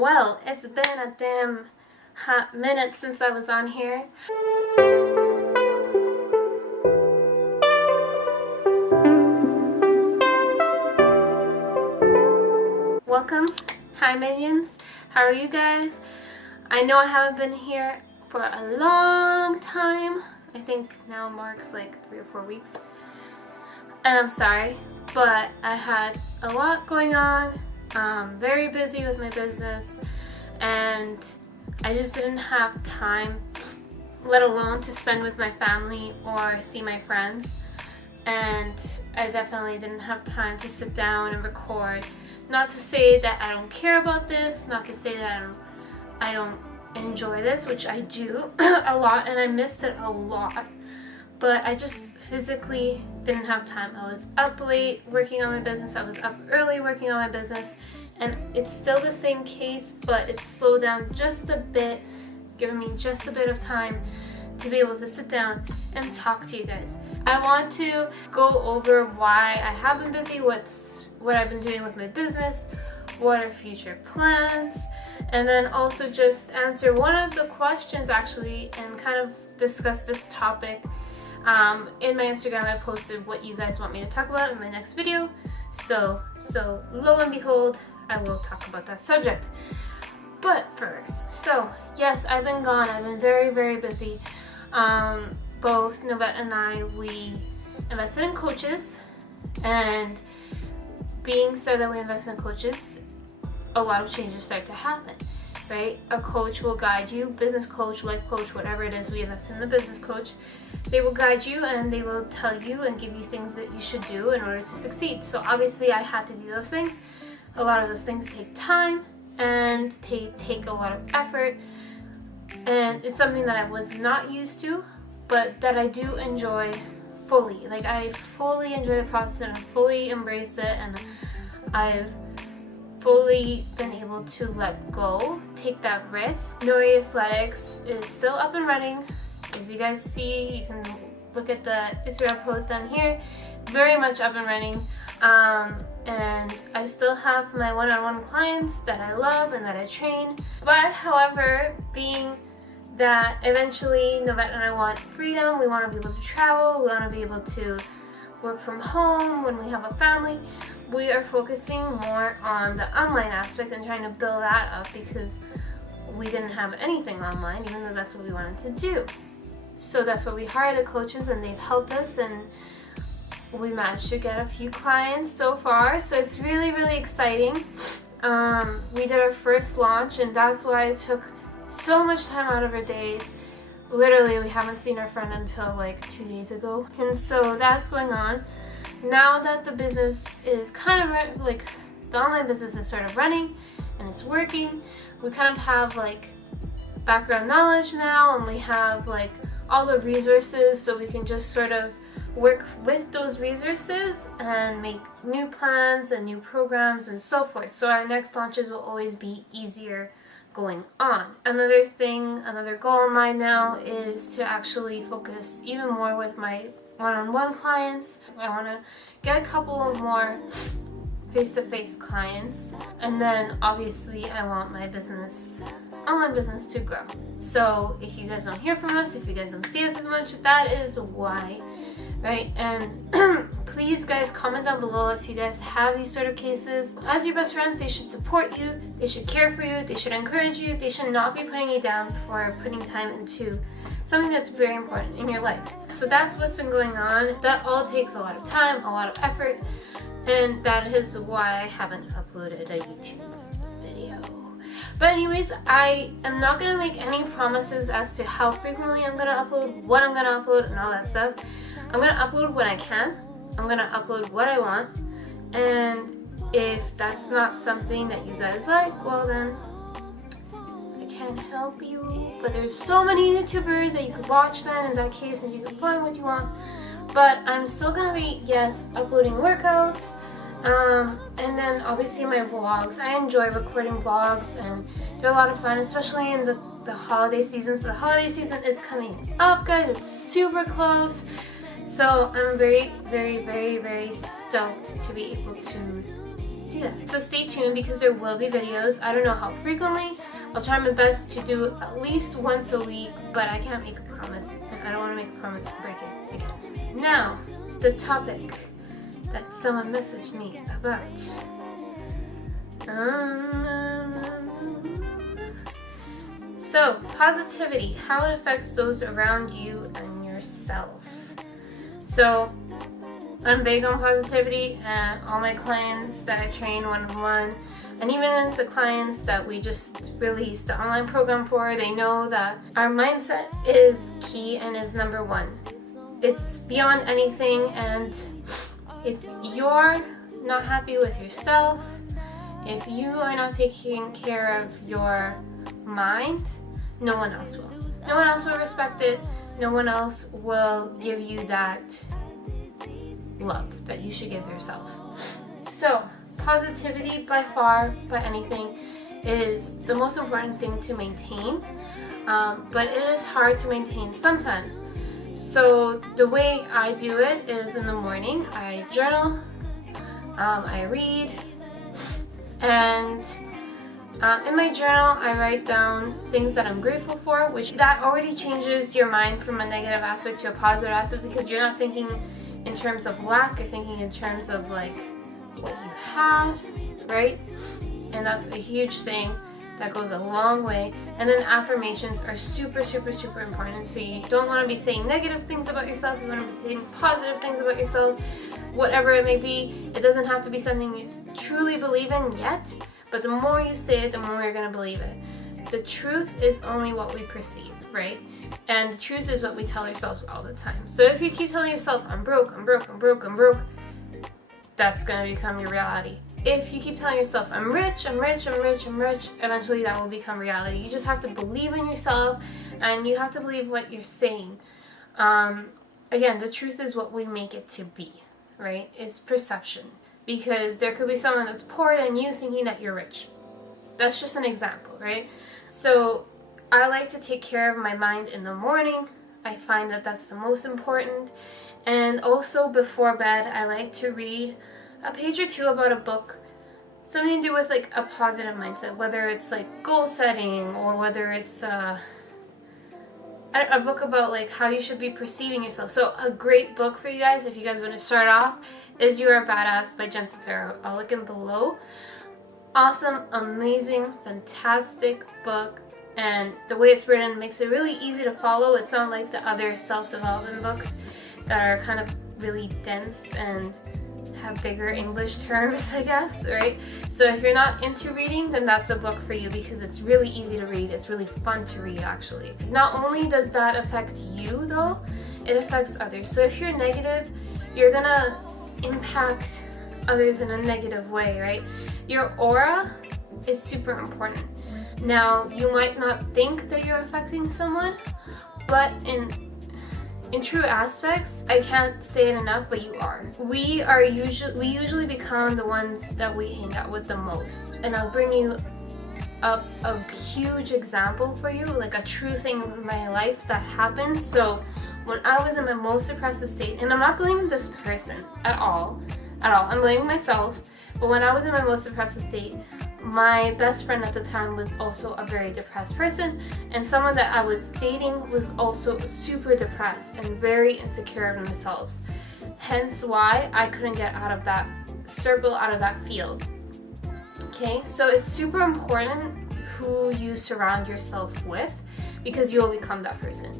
Well, it's been a damn hot minute since I was on here. Welcome. Hi minions. How are you guys? I know I haven't been here for a long time. I think now marks like 3 or 4 weeks. And I'm sorry, but I had a lot going on. Very busy with my business, and I just didn't have time, let alone to spend with my family or see my friends. And I definitely didn't have time to sit down and record. Not to say that I don't care about this, not to say that I don't enjoy this, which I do a lot, and I missed it a lot, but I just physically didn't have time. I was up late working on my business, I was up early working on my business, and it's still the same case, but it's slowed down just a bit, giving me just a bit of time to be able to sit down and talk to you guys. I want to go over why I have been busy, what I've been doing with my business, what are future plans, and then also just answer one of the questions actually and kind of discuss this topic. In my Instagram I posted what you guys want me to talk about in my next video, so lo and behold, I will talk about that subject. But first, so yes, I've been gone. I've been very busy. Both Novette and I, we invested in coaches, and being said that we invest in coaches, a lot of changes start to happen, right? A coach will guide you, business coach, life coach, whatever it is, we invest in the business coach. They will guide you and they will tell you and give you things that you should do in order to succeed. So obviously I had to do those things. A lot of those things take time and take a lot of effort, and it's something that I was not used to, but that I do enjoy fully. Like, I fully enjoy the process and I fully embrace it, and I've fully been able to let go, take that risk. Nori Athletics is still up and running. As you guys see, you can look at the Instagram post down here. Very much up and running. And I still have my one-on-one clients that I love and that I train. But however, being that eventually Novette and I want freedom, we want to be able to travel, we want to be able to work from home when we have a family, we are focusing more on the online aspect and trying to build that up, because we didn't have anything online, even though that's what we wanted to do. So that's why we hired the coaches, and they've helped us, and we managed to get a few clients so far, so it's really exciting. We did our first launch, and that's why it took so much time out of our days. Literally, we haven't seen our friend until like 2 days ago, and so that's going on. Now that the business is kind of like, the online business is sort of running and it's working, we kind of have like background knowledge now, and we have like all the resources, so we can just sort of work with those resources and make new plans and new programs and so forth. So our next launches will always be easier going on. Another thing, another goal of mine now is to actually focus even more with my one-on-one clients. I want to get a couple of more face-to-face clients, and then obviously I want my business, online business, to grow. So if you guys don't hear from us, if you guys don't see us as much, that is why, right? And please guys, comment down below if you guys have these sort of cases. As your best friends, they should support you, they should care for you, they should encourage you, they should not be putting you down for putting time into something that's very important in your life. So that's what's been going on. That all takes a lot of time, a lot of effort, and that is why I haven't uploaded a YouTube video. But anyways, I am not going to make any promises as to how frequently I'm going to upload, what I'm going to upload, and all that stuff. I'm going to upload when I can. I'm going to upload what I want. And if that's not something that you guys like, well then, I can't help you. But there's so many YouTubers that you could watch then in that case, and you can find what you want. But I'm still going to be, yes, uploading workouts. And then obviously my vlogs. I enjoy recording vlogs, and they're a lot of fun, especially in the holiday season. So the holiday season is coming up, guys. It's super close. So I'm very stoked to be able to do do that. So stay tuned because there will be videos. I don't know how frequently. I'll try my best to do at least once a week, but I can't make a promise. And I don't want to make a promise and break it again. Now, the topic that someone messaged me about. So, positivity, how it affects those around you and yourself. So, I'm big on positivity, and all my clients that I train one-on-one, and even the clients that we just released the online program for, they know that our mindset is key and is number one. It's beyond anything, and if you're not happy with yourself, if you are not taking care of your mind, no one else will. No one else will respect it. No one else will give you that love that you should give yourself. So, positivity by far, by anything, is the most important thing to maintain. But it is hard to maintain sometimes. So the way I do it is in the morning, I journal, I read, and in my journal I write down things that I'm grateful for, which that already changes your mind from a negative aspect to a positive aspect, because you're not thinking in terms of lack, you're thinking in terms of like what you have, right? And that's a huge thing that goes a long way. And then affirmations are super, super, super important. So you don't want to be saying negative things about yourself, you want to be saying positive things about yourself, whatever it may be. It doesn't have to be something you truly believe in yet, but the more you say it, the more you're going to believe it. The truth is only what we perceive, right? And the truth is what we tell ourselves all the time. So if you keep telling yourself, I'm broke, I'm broke, I'm broke, I'm broke, that's going to become your reality. If you keep telling yourself, I'm rich, I'm rich, I'm rich, I'm rich, eventually that will become reality. You just have to believe in yourself, and you have to believe what you're saying. Again, the truth is what we make it to be, right? It's perception. Because there could be someone that's poorer than you thinking that you're rich. That's just an example, right? So I like to take care of my mind in the morning. I find that that's the most important. And also before bed, I like to read a page or two about a book, something to do with like a positive mindset, whether it's like goal setting or whether it's a book about like how you should be perceiving yourself. So a great book for you guys, if you guys want to start off, is You're a Badass by Sincero. I'll link it below. Awesome, amazing, fantastic book, and the way it's written makes it really easy to follow. It's not like the other self-development books that are kind of really dense and have bigger English terms, I guess, right? So if you're not into reading, then that's a book for you, because it's really easy to read. It's really fun to read, actually. Not only does that affect you, though, it affects others. So if you're negative, you're gonna impact others in a negative way, right? Your aura is super important. Now, you might not think that you're affecting someone, but in true aspects, I can't say it enough, but you are. We usually become the ones that we hang out with the most. And I'll bring you up a huge example for you, like a true thing in my life that happened. So when I was in my most depressive state, and I'm not blaming this person at all, I'm blaming myself, but when I was in my most depressive state, my best friend at the time was also a very depressed person, and someone that I was dating was also super depressed and very insecure of themselves. Hence why I couldn't get out of that circle, out of that field. Okay, so it's super important who you surround yourself with, because you will become that person.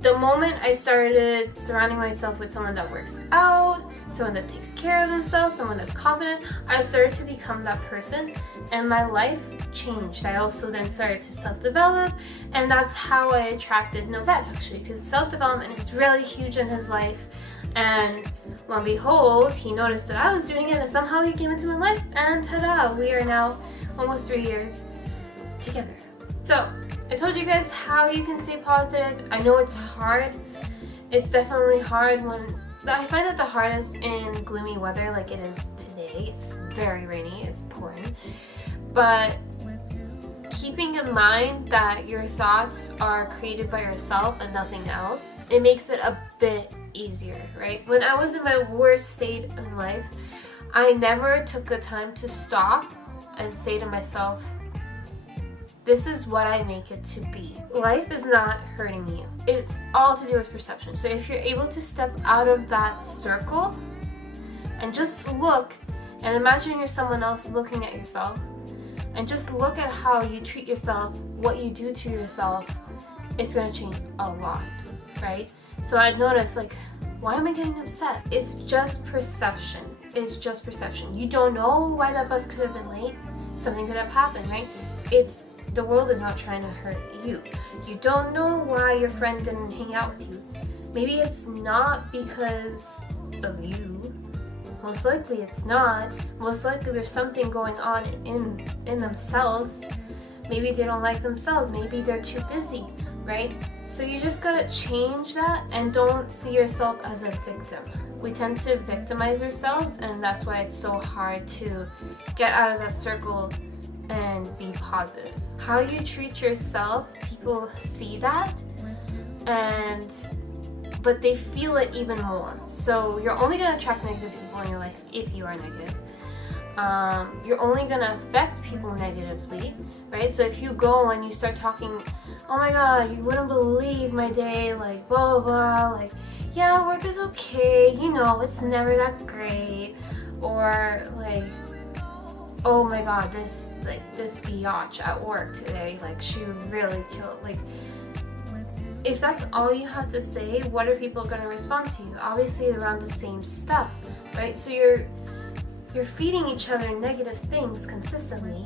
The moment I started surrounding myself with someone that works out, someone that takes care of themselves, someone that's confident, I started to become that person, and my life changed. I also then started to self-develop, and that's how I attracted Noved, actually, because self-development is really huge in his life. And lo and behold, he noticed that I was doing it, and somehow he came into my life, and ta-da, we are now almost 3 years together. So I told you guys how you can stay positive. I know it's hard. It's definitely hard I find it the hardest in gloomy weather like it is today. It's very rainy, it's pouring. But keeping in mind that your thoughts are created by yourself and nothing else, it makes it a bit easier, right? When I was in my worst state in life, I never took the time to stop and say to myself, this is what I make it to be. Life is not hurting you. It's all to do with perception. So if you're able to step out of that circle and just look and imagine you're someone else looking at yourself, and just look at how you treat yourself, what you do to yourself, it's going to change a lot, right? So I'd notice, like, why am I getting upset? It's just perception. It's just perception. You don't know why that bus could have been late. Something could have happened, right? The world is not trying to hurt you. You don't know why your friend didn't hang out with you. Maybe it's not because of you. Most likely it's not. Most likely there's something going on in themselves. Maybe they don't like themselves. Maybe they're too busy, right? So you just gotta change that and don't see yourself as a victim. We tend to victimize ourselves, and that's why it's so hard to get out of that circle and be positive. How you treat yourself, people see that, but they feel it even more. So you're only going to attract negative people in your life if you are negative. You're only going to affect people negatively, right? So if you go and you start talking, oh my god, you wouldn't believe my day, like blah blah blah, like yeah, work is okay, you know, it's never that great, or like, oh my god, this biatch at work today, like she really killed, like, if that's all you have to say, what are people going to respond to you? Obviously around the same stuff, right? So you're feeding each other negative things consistently,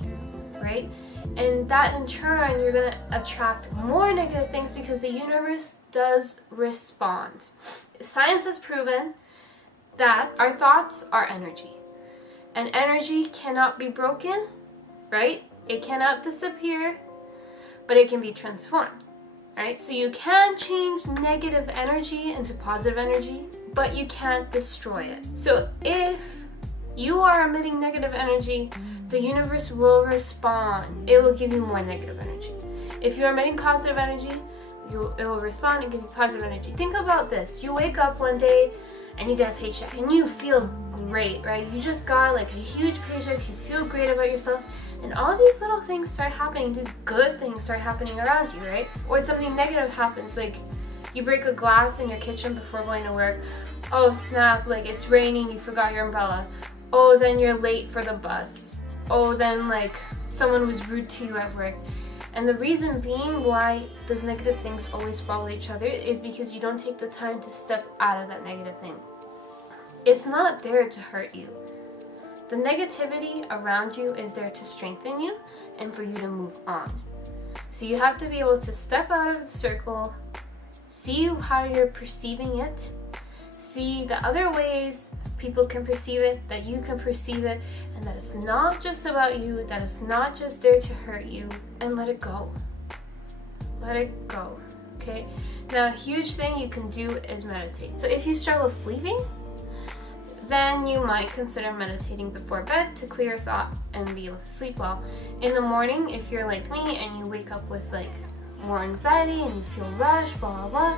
right? And that in turn, you're going to attract more negative things because the universe does respond. Science has proven that our thoughts are energy. And energy cannot be broken, right? It cannot disappear, but it can be transformed, right? So you can change negative energy into positive energy, but you can't destroy it. So if you are emitting negative energy, the universe will respond. It will give you more negative energy. If you're emitting positive energy, it will respond and give you positive energy. Think about this. You wake up one day and you get a paycheck and you feel great, right? You just got like a huge paycheck, you feel great about yourself, and all these little things start happening, these good things start happening around you, right? Or something negative happens, like you break a glass in your kitchen before going to work. Oh snap, like it's raining, you forgot your umbrella. Oh, then you're late for the bus. Oh, then like someone was rude to you at work. And the reason being why those negative things always follow each other is because you don't take the time to step out of that negative thing. It's not there to hurt you. The negativity around you is there to strengthen you and for you to move on. So you have to be able to step out of the circle, see how you're perceiving it, see the other ways people can perceive it, that you can perceive it, and that it's not just about you, that it's not just there to hurt you, and let it go. Let it go, okay? Now, a huge thing you can do is meditate. So if you struggle sleeping, then you might consider meditating before bed to clear your thought and be able to sleep well. In the morning, if you're like me and you wake up with like more anxiety and you feel rushed, blah, blah, blah,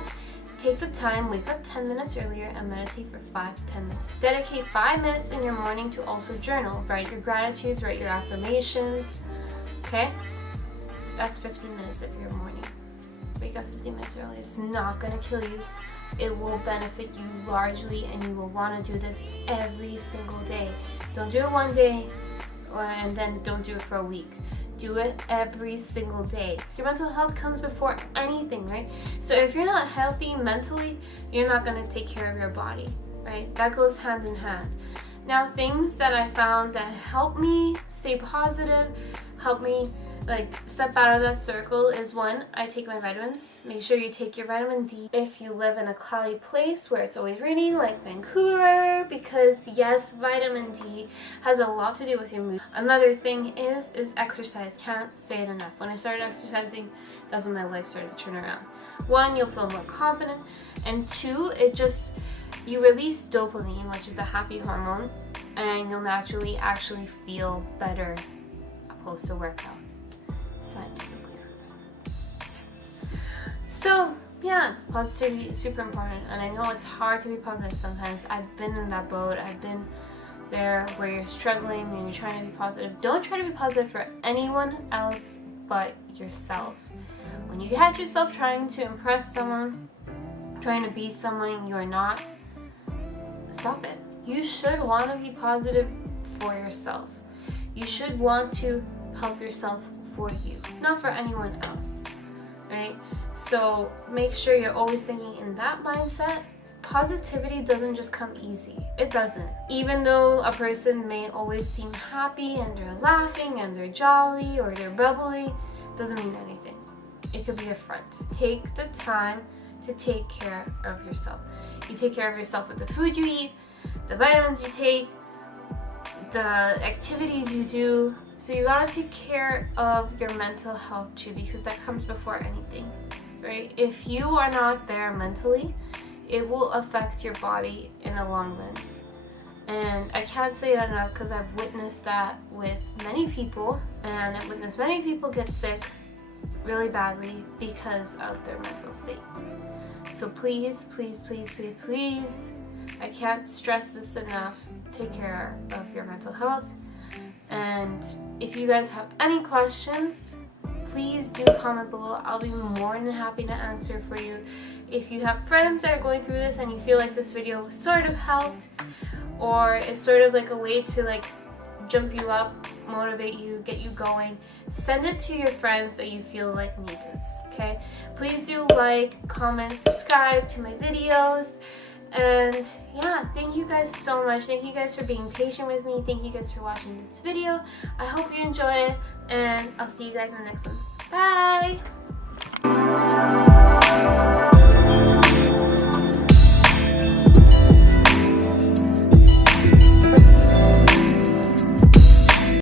take the time, wake up 10 minutes earlier and meditate for 5 to 10 minutes. Dedicate 5 minutes in your morning to also journal. Write your gratitudes, write your affirmations, okay? That's 15 minutes of your morning. Wake up 15 minutes early. It's not going to kill you. It will benefit you largely, and you will want to do this every single day. Don't do it one day and then don't do it for a week. Do it every single day. Your mental health comes before anything, right? So if you're not healthy mentally, you're not going to take care of your body, right? That goes hand in hand. Now, things that I found that help me stay positive, help me like step out of that circle is, one, I take my vitamins. Make sure you take your vitamin D if you live in a cloudy place where it's always raining like Vancouver, because yes, vitamin D has a lot to do with your mood. Another thing is exercise. Can't say it enough. When I started exercising, that's when my life started to turn around. One, you'll feel more confident, and two, you release dopamine, which is the happy hormone, and you'll naturally actually feel better opposed to workout. Scientifically. Yes. So yeah, positivity is super important, and I know it's hard to be positive sometimes. I've been in that boat. I've been there where you're struggling and you're trying to be positive, don't try to be positive for anyone else but yourself. When you catch yourself trying to impress someone, trying to be someone you're not, stop it. You should want to be positive for yourself. You should want to help yourself for you, not for anyone else, right? So make sure you're always thinking in that mindset. Positivity doesn't just come easy. It doesn't. Even though a person may always seem happy and they're laughing and they're jolly or they're bubbly, doesn't mean anything. It could be a front. Take the time to take care of yourself. You take care of yourself with the food you eat, the vitamins you take, the activities you do. So you gotta take care of your mental health too, because that comes before anything, right? If you are not there mentally, it will affect your body in the long run. And I can't say it enough because I've witnessed that with many people, and I've witnessed many people get sick really badly because of their mental state. So please, please, please, please, please, I can't stress this enough, take care of your mental health. And if you guys have any questions, please do comment below. I'll be more than happy to answer for you. If you have friends that are going through this and you feel like this video sort of helped, or is sort of like a way to like jump you up, motivate you, get you going, send it to your friends that you feel like need this, okay? Please do like, comment, subscribe to my videos. And yeah, thank you guys so much. Thank you guys for being patient with me. Thank you guys for watching this video. I hope you enjoy it, and I'll see you guys in the next one. Bye!